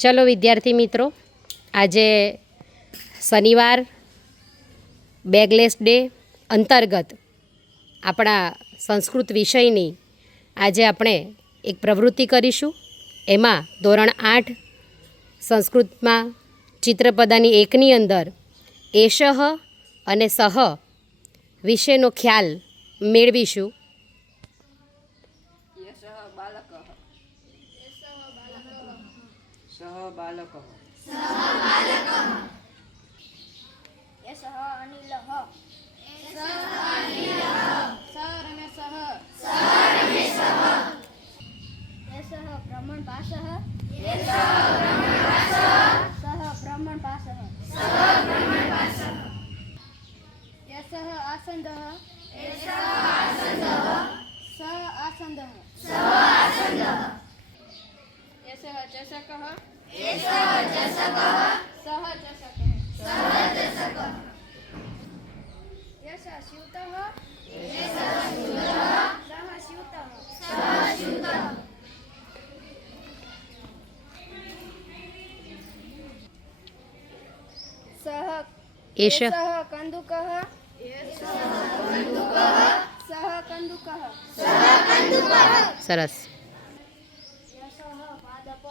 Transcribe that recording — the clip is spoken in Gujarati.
ચલો વિદ્યાર્થી મિત્રો, આજે શનિવાર બેગલેસ ડે અંતર્ગત આપણા સંસ્કૃત વિષયની આજે આપણે એક પ્રવૃત્તિ કરીશું. એમાં ધોરણ 8 સંસ્કૃતમાં ચિત્રપદાની 1ની અંદર એષઃ અને સહ વિશેનો ખ્યાલ મેળવીશું. સહ બાલકઃ એષઃ અનિલઃ સર રમેશઃ એષઃ ભ્રમણપાશઃ સહ ભ્રમણપાશઃ એષઃ આસંદઃ સ આસંદઃ એષઃ ચષકઃ સહ ચષકઃ એષઃ સ્યુતઃ સહ સ્યુતઃ એષ કંદુકઃ સહ કંદુકઃ સરસ. એષઃ પાદપઃ